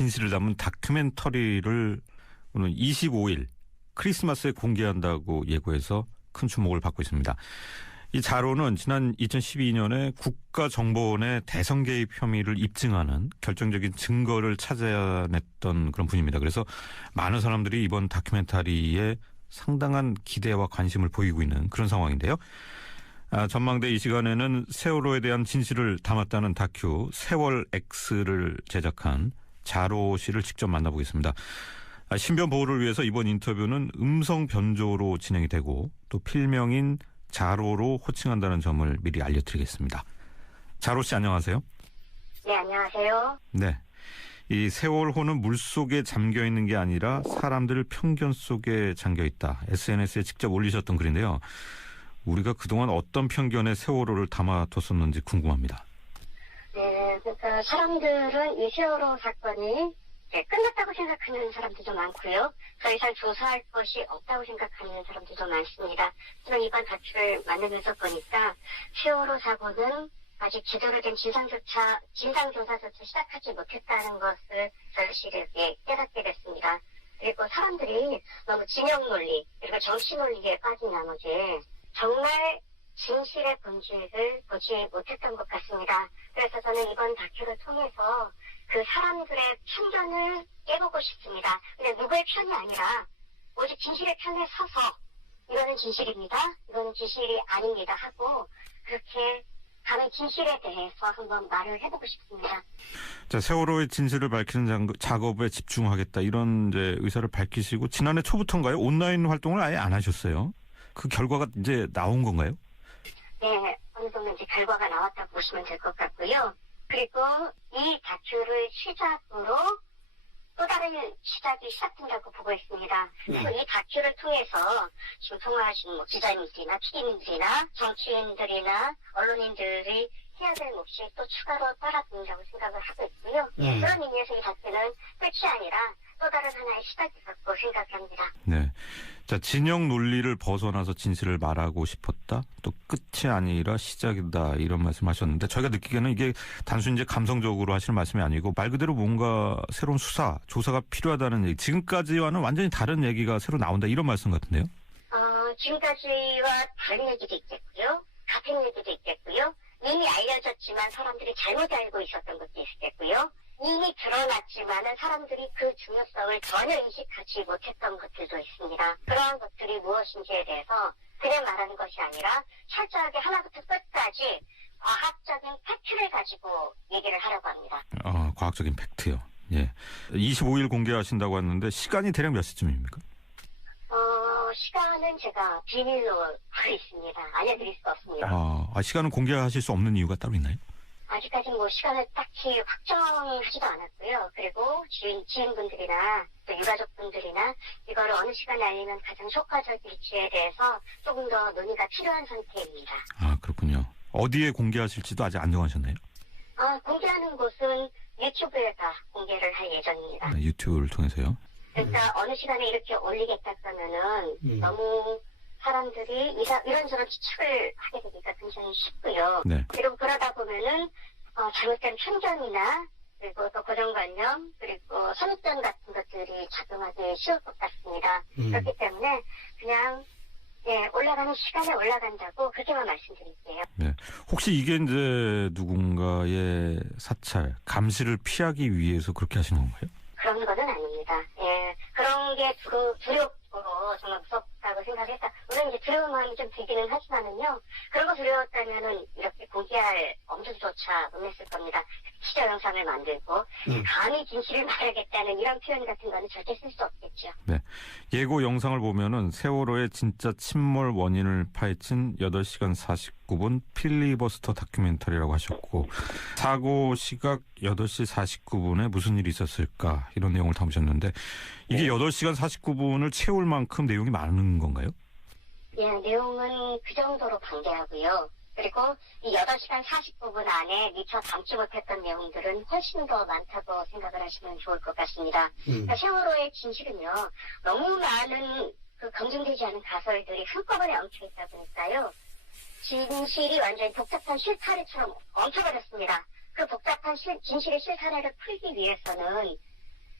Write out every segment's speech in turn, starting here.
진실을 담은 다큐멘터리를 오늘 25일 크리스마스에 공개한다고 예고해서 큰 주목을 받고 있습니다. 이 자료는 지난 2012년에 국가정보원의 대선 개입 혐의를 입증하는 결정적인 증거를 찾아냈던 그런 분입니다. 그래서 많은 사람들이 이번 다큐멘터리에 상당한 기대와 관심을 보이고 있는 그런 상황인데요. 전망대 이 시간에는 세월호에 대한 진실을 담았다는 다큐 세월 X를 제작한 자로 씨를 직접 만나보겠습니다. 신변 보호를 위해서 이번 인터뷰는 음성 변조로 진행이 되고 또 필명인 자로로 호칭한다는 점을 미리 알려드리겠습니다. 자로 씨 안녕하세요. 네, 안녕하세요. 네, 이 세월호는 물속에 잠겨 있는 게 아니라 사람들 편견 속에 잠겨 있다. SNS에 직접 올리셨던 글인데요. 우리가 그동안 어떤 편견에 세월호를 담아뒀었는지 궁금합니다. 네, 그러니까 사람들은 이 세월호 사건이 끝났다고 생각하는 사람들도 많고요. 더 이상 조사할 것이 없다고 생각하는 사람들도 많습니다. 하지만 이번 다큐를 만들면서 보니까 세월호 사고는 아직 제대로 된 진상조사조차 시작하지 못했다는 것을 절실하게 깨닫게 됐습니다. 그리고 사람들이 너무 진영 논리 그리고 정치 논리에 빠진 나머지 정말 진실의 본질을 보지 못했던 것 같습니다. 그래서 저는 이번 다큐를 통해서 그 사람들의 편견을 깨보고 싶습니다. 근데 누구의 편이 아니라 오직 진실의 편에 서서 이거는 진실입니다. 이거는 진실이 아닙니다 하고 그렇게 다른 진실에 대해서 한번 말을 해보고 싶습니다. 자, 세월호의 진실을 밝히는 작업에 집중하겠다 이런 이제 의사를 밝히시고 지난해 초부터인가요? 온라인 활동을 아예 안 하셨어요. 그 결과가 이제 나온 건가요? 네, 어느 정도 이제 결과가 나왔다고 보시면 될 것 같고요. 그리고 이 다큐를 시작으로 또 다른 시작이 시작된다고 보고 있습니다. 그리고 이 다큐를 통해서 지금 통화하신 기자님들이나 피디님들이나 정치인들이나 언론인들이 해야 될 몫이 또 추가로 따라붙는다고 생각을 하고 있고요. 그런 의미에서 이 다큐는 끝이 아니라 또 다른 하나의 시작이라고 생각합니다. 네. 자, 진영 논리를 벗어나서 진실을 말하고 싶었다. 또 끝이 아니라 시작이다. 이런 말씀 하셨는데 저희가 느끼기에는 이게 단순히 이제 감성적으로 하시는 말씀이 아니고 말 그대로 뭔가 새로운 수사, 조사가 필요하다는 얘기. 지금까지와는 완전히 다른 얘기가 새로 나온다. 이런 말씀 같은데요. 지금까지와 다른 얘기도 있겠고요. 같은 얘기도 있겠고요. 이미 알려졌지만 사람들이 잘못 알고 있었던 것도 있겠고요. 이미 드러났지만은 사람들이 그 중요성을 전혀 인식하지 못했던 것들도 있습니다. 그러한 것들이 무엇인지에 대해서 그냥 말하는 것이 아니라 철저하게 하나부터 끝까지 과학적인 팩트를 가지고 얘기를 하려고 합니다. 과학적인 팩트요. 예. 25일 공개하신다고 했는데 시간이 대략 몇 시쯤입니까? 시간은 제가 비밀로 하고 있습니다. 알려드릴 수가 없습니다. 시간은 공개하실 수 없는 이유가 따로 있나요? 아직까지 시간을 딱히 확정하지도 않았고요. 그리고 지인분들이나 또 유가족분들이나 이거를 어느 시간에 알리면 가장 효과적일지에 대해서 조금 더 논의가 필요한 상태입니다. 그렇군요. 어디에 공개하실지도 아직 안 정하셨나요? 공개하는 곳은 유튜브에다 공개를 할 예정입니다. 유튜브를 통해서요? 그러니까 어느 시간에 이렇게 올리겠다 그러면은 너무 사람들이 이런저런 추측을 하게 되니까 굉장히 쉽고요. 네. 그리고 그러다 보면은 잘못된 편견이나 그리고 또 고정관념 그리고 선입견 같은 것들이 작용하기 쉬울 것 같습니다. 그렇기 때문에 그냥 올라가는 시간에 올라간다고 그렇게만 말씀드릴게요. 네. 혹시 이게 이제 누군가의 사찰, 감시를 피하기 위해서 그렇게 하신 건가요? 그런 거는 아닙니다. 그런 게 두렵고 정말 무섭다고 생각했다. 물론 이제 두려운 마음이 좀 들기는 하지만은요. 그런 거 두려웠다면은 이렇게 공개할 엄두조차 못 냈을 겁니다. 시저 영상을 만들고 감히 진실을 말하겠다는 이런 표현 같은 거는 절대 쓸 수 없겠죠. 네. 예고 영상을 보면은 세월호의 진짜 침몰 원인을 파헤친 8시간 49분 필리버스터 다큐멘터리라고 하셨고 사고 시각 8시 49분에 무슨 일이 있었을까 이런 내용을 담으셨는데 이게 8시간 49분을 채울 만큼 내용이 많은 건가요? 예, 내용은 그 정도로 방대하고요. 그리고 이 8시간 49분 안에 미처 담지 못했던 내용들은 훨씬 더 많다고 생각을 하시면 좋을 것 같습니다. 그러니까 세월호의 진실은요, 너무 많은 검증되지 않은 가설들이 한꺼번에 엉켜 있다 보니까요, 진실이 완전히 복잡한 실타래처럼 엉켜버렸습니다. 그 복잡한 진실의 실타래를 풀기 위해서는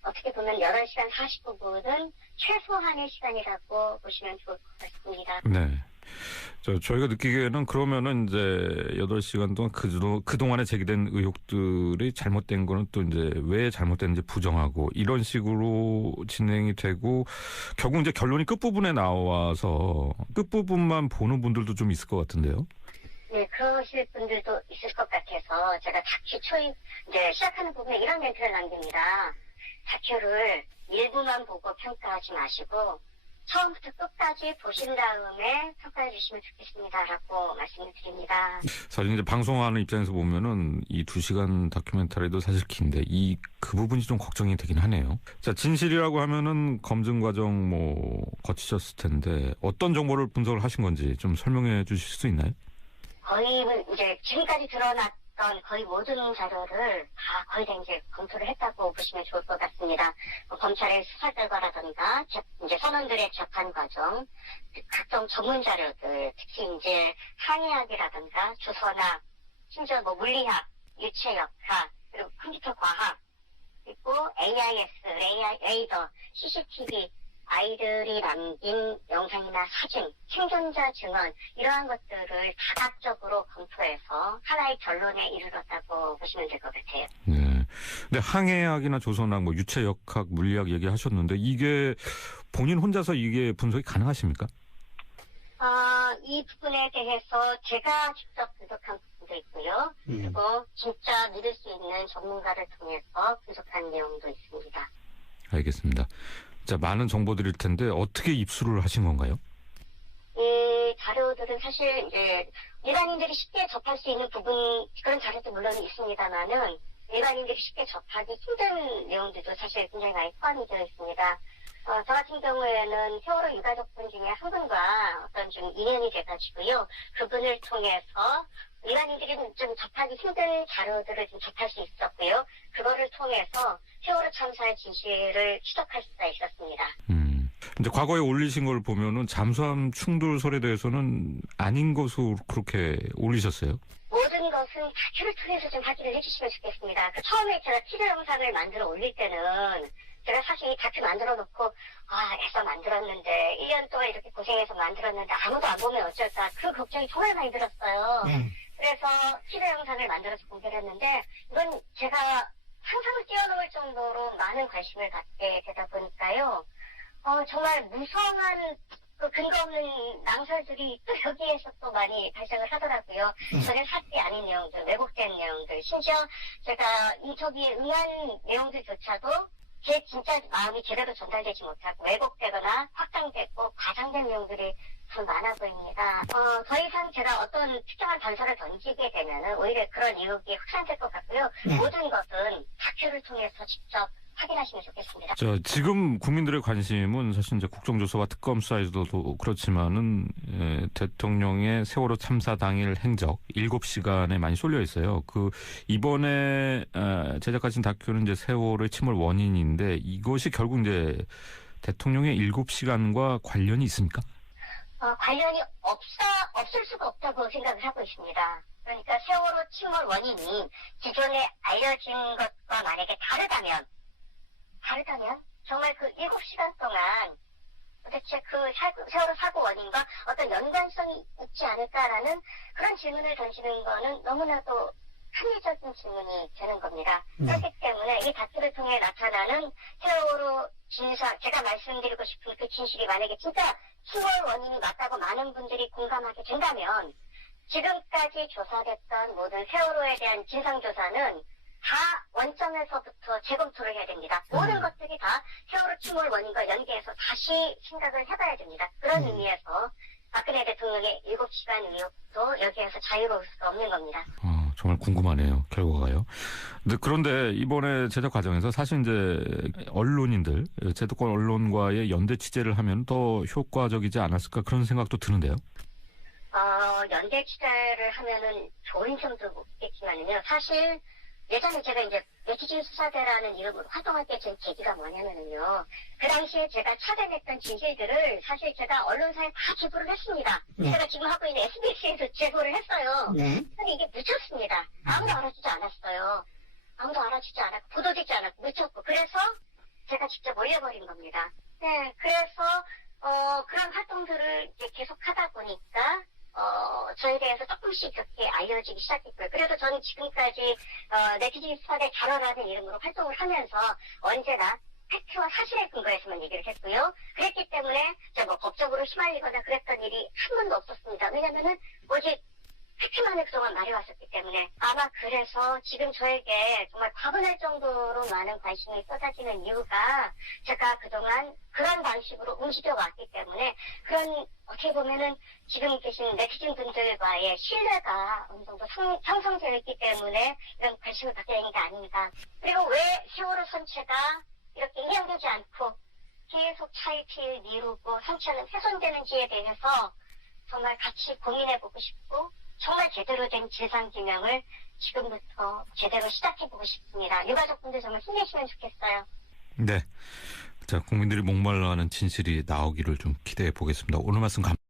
어떻게 보면 8시간 49분은 최소한의 시간이라고 보시면 좋을 것 같습니다. 네. 저희가 느끼기에는 그러면은 이제 8시간 동안 그동안에 제기된 의혹들이 잘못된 거는 또 이제 왜 잘못됐는지 부정하고 이런 식으로 진행이 되고 결국 이제 결론이 끝부분에 나와서 끝부분만 보는 분들도 좀 있을 것 같은데요. 네, 그러실 분들도 있을 것 같아서 제가 다큐 초입, 이제 시작하는 부분에 이런 멘트를 남깁니다. 다큐를 일부만 보고 평가하지 마시고 처음부터 끝까지 보신 다음에 평가해 주시면 좋겠습니다라고 말씀을 드립니다. 사실 이제 방송하는 입장에서 보면은 이 2시간 다큐멘터리도 사실 긴데 그 부분이 좀 걱정이 되긴 하네요. 자, 진실이라고 하면은 검증 과정 거치셨을 텐데 어떤 정보를 분석을 하신 건지 좀 설명해 주실 수 있나요? 거의 이제 지금까지 드러났던 거의 모든 자료를 거의 다 이제 검토를 했다고 보시면 좋을 것 같습니다. 검찰의 수사 결과라든가 이제 선원들의 재판 과정, 각종 전문 자료들, 특히 이제 항해학이라든가 주선학, 심지어 물리학, 유체역학, 그리고 컴퓨터 과학, 그리고 AIS, 레이더, CCTV, 아이들이 남긴 영상이나 사진, 생존자 증언 이러한 것들을 다각적으로 검토해서 하나의 결론에 이르렀다고 보시면 될 것 같아요. 네. 근데 항해학이나 조선학, 유체역학, 물리학 얘기하셨는데 이게 본인 혼자서 이게 분석이 가능하십니까? 이 부분에 대해서 제가 직접 분석한 부분도 있고요. 그리고 진짜 믿을 수 있는 전문가를 통해서 분석한 내용도 있습니다. 알겠습니다. 자, 많은 정보들일 텐데 어떻게 입수를 하신 건가요? 이 자료들은 사실 이제 일반인들이 쉽게 접할 수 있는 부분 그런 자료도 물론 있습니다만은 일반인들이 쉽게 접하기 힘든 내용들도 사실 굉장히 많이 포함이 되어 있습니다. 저 같은 경우에는 세월호 유가족분 중에 한 분과 어떤 좀 인연이 돼가지고요. 그분을 통해서 일반인들이 좀 접하기 힘든 자료들을 좀 접할 수 있었고요. 그거를 통해서 세월호 참사의 진실을 추적할 수가 있었습니다. 이제 과거에 올리신 걸 보면은 잠수함 충돌설에 대해서는 아닌 것으로 그렇게 올리셨어요? 모든 것은 다큐를 통해서 좀 확인을 해주시면 좋겠습니다. 처음에 제가 티저 영상을 만들어 올릴 때는 제가 사실 이 다큐 만들어 놓고 애써 만들었는데 1년 동안 이렇게 고생해서 만들었는데 아무도 안 보면 어쩔까 그 걱정이 정말 많이 들었어요. 그래서 티저 영상을 만들어서 공개를 했는데 이건 제가 상상을 뛰어넘을 정도로 많은 관심을 갖게 되다 보니까요. 정말 무성한 그 근거 없는 낭설들이 또 여기에서 또 많이 발생을 하더라고요. 전혀 사실이 아닌 내용들, 왜곡된 내용들, 심지어 제가 인터뷰에 응한 내용들조차도 제 진짜 마음이 제대로 전달되지 못하고 왜곡되거나 확장됐고 과장된 내용들이 좀 많아 보입니다. 더 이상 제가 어떤 특정한 단서를 던지게 되면은 오히려 그런 의혹이 확산될 것 같고요. 모든 것은 다큐를 통해서 직접 확인하시면 좋겠습니다. 지금 국민들의 관심은 사실 이제 국정조사와 특검 수사에서도 그렇지만은 대통령의 세월호 참사 당일 행적 7시간에 많이 쏠려 있어요. 이번에 제작하신 다큐는 이제 세월호의 침몰 원인인데 이것이 결국 이제 대통령의 7시간과 관련이 있습니까? 관련이 없을 수가 없다고 생각을 하고 있습니다. 그러니까 세월호 침몰 원인이 기존에 알려진 것과 만약에 다르다면 정말 그 7시간 동안 도대체 그 세월호 사고 원인과 어떤 연관성이 있지 않을까라는 그런 질문을 던지는 거는 너무나도 합리적인 질문이 되는 겁니다. 그렇기 때문에 이 다큐를 통해 나타나는 세월호 진상, 제가 말씀드리고 싶은 그 진실이 만약에 진짜 침몰 원인이 맞다고 많은 분들이 공감하게 된다면 지금까지 조사됐던 모든 세월호에 대한 진상조사는 다 원점에서부터 재검토를 해야 됩니다. 모든 것들이 다 세월호 침몰 원인과 연계해서 다시 생각을 해봐야 됩니다. 그런 의미에서 박근혜 대통령의 7시간 의혹도 여기에서 자유로울 수가 없는 겁니다. 정말 궁금하네요. 결과가요. 그런데 이번에 제작 과정에서 사실 이제 언론인들, 제도권 언론과의 연대 취재를 하면 더 효과적이지 않았을까 그런 생각도 드는데요. 연대 취재를 하면은 좋은 점도 있겠지만요. 사실 예전에 제가 이제 외치진 수사대라는 이름으로 활동할 때 제 계기가 뭐냐면은요. 그 당시에 제가 찾아냈던 진실들을 사실 제가 언론사에 다 제보를 했습니다. 제가 지금 하고 있는 SBS에서 제보를 했어요. 근데 이게 묻혔습니다. 아무도 알아주지 않았어요. 아무도 알아주지 않았고 보도되지 않았고 묻혔고 그래서 이제 몰려버린 겁니다. 네, 그래서 그런 활동들을 이제 계속 하다 보니까 저에 대해서 조금씩 그렇게 알려지기 시작했고요. 그래서 저는 지금까지 네티즌 스팟의 자라라는 이름으로 활동을 하면서 언제나 팩트와 사실에 근거해서만 얘기를 했고요. 그랬기 때문에 뭐 법적으로 휘말리거나 그랬던 일이 한 번도 없었습니다. 왜냐면은 오직 팩트만을 그동안 말해왔었기 때문에 아마 그래서 지금 저에게 정말 과분할 정도로 많은 관심이 쏟아지는 이유가 제가 그동안 그런 방식으로 움직여왔기 때문에 그런 어떻게 보면은 지금 계신 네티즌 분들과의 신뢰가 어느 정도 형성되어 있기 때문에 이런 관심을 받게 된 게 아닌가. 그리고 왜 세월호 선체가 이렇게 인양되지 않고 계속 차일피일 미루고 선체는 훼손되는지에 대해서 정말 같이 고민해보고 싶고 정말 제대로 된 진상규명을 지금부터 제대로 시작해보고 싶습니다. 유가족분들 정말 힘내시면 좋겠어요. 네. 자, 국민들이 목말라하는 진실이 나오기를 좀 기대해 보겠습니다. 오늘 말씀